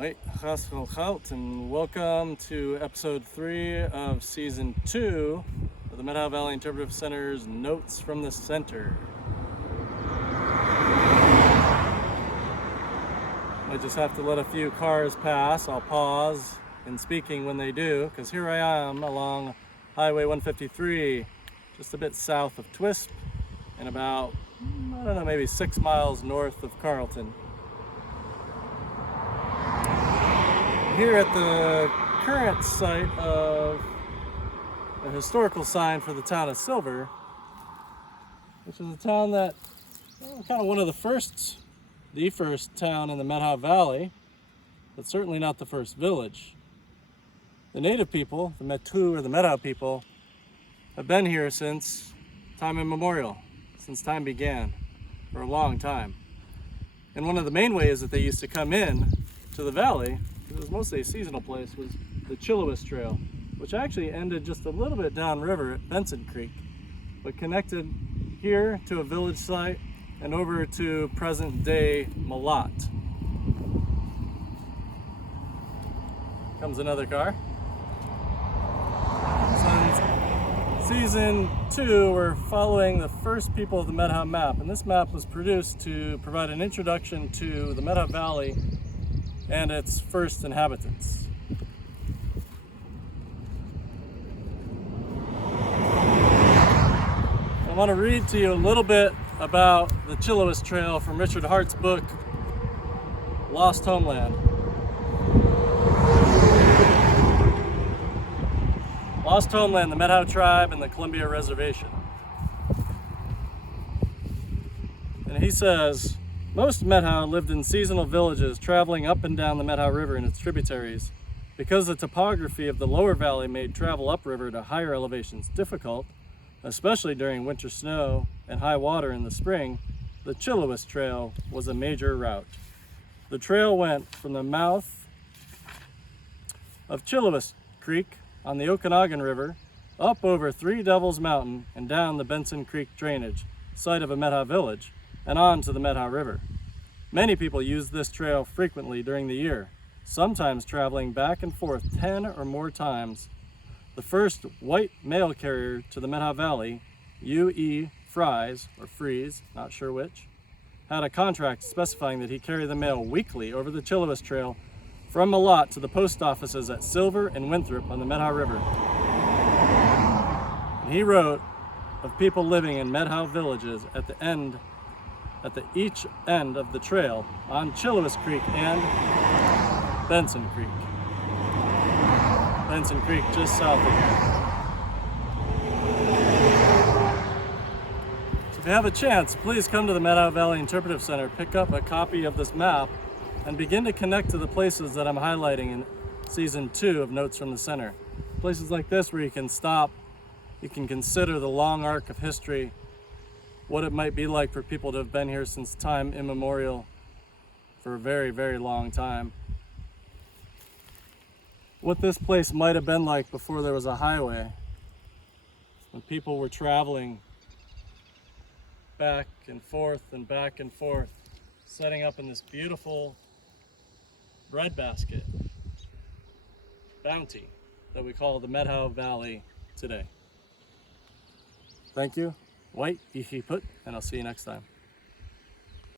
And welcome to episode 3 of season 2 of the Methow Valley Interpretive Center's Notes from the Center. I just have to let a few cars pass. I'll pause in speaking when they do, because here I am along Highway 153, just a bit south of Twisp, and about, maybe 6 miles north of Carlton. Here at the current site of a historical sign for the town of Silver, which is a town that, kind of one of the first town in the Methow Valley, but certainly not the first village. The native people, the Methow or the Methow people, have been here since time immemorial, since time began, for a long time. And one of the main ways that they used to come in to the valley, it was mostly a seasonal place, was the Chiliwist Trail, which actually ended just a little bit downriver at Benson Creek, but connected here to a village site and over to present-day Mallott. Comes another car. So in season 2, we're following the first people of the Methow map, and this map was produced to provide an introduction to the Methow Valley and its first inhabitants. I want to read to you a little bit about the Chiliwist Trail from Richard Hart's book, Lost Homeland. Lost Homeland, the Methow Tribe, and the Columbia Reservation. And he says, most Methow lived in seasonal villages traveling up and down the Methow River and its tributaries. Because the topography of the lower valley made travel upriver to higher elevations difficult, especially during winter snow and high water in the spring, the Chiliwist Trail was a major route. The trail went from the mouth of Chiliwist Creek on the Okanogan River, up over Three Devils Mountain and down the Benson Creek drainage, site of a Methow village, and on to the Methow River. Many people use this trail frequently during the year, sometimes traveling back and forth 10 or more times. The first white mail carrier to the Methow Valley, U.E. Fries, or Freeze, not sure which, had a contract specifying that he carry the mail weekly over the Chiliwist Trail from Mallott to the post offices at Silver and Winthrop on the Methow River. And he wrote of people living in Methow villages at each end of the trail on Chiliwist Creek and Benson Creek. Benson Creek just south of here. So if you have a chance, please come to the Methow Valley Interpretive Center, pick up a copy of this map, and begin to connect to the places that I'm highlighting in season 2 of Notes from the Center. Places like this where you can stop, you can consider the long arc of history, what it might be like for people to have been here since time immemorial, for a very, very long time. What this place might have been like before there was a highway, when people were traveling back and forth, setting up in this beautiful breadbasket bounty that we call the Methow Valley today. Thank you. White, Ihi Put, and I'll see you next time.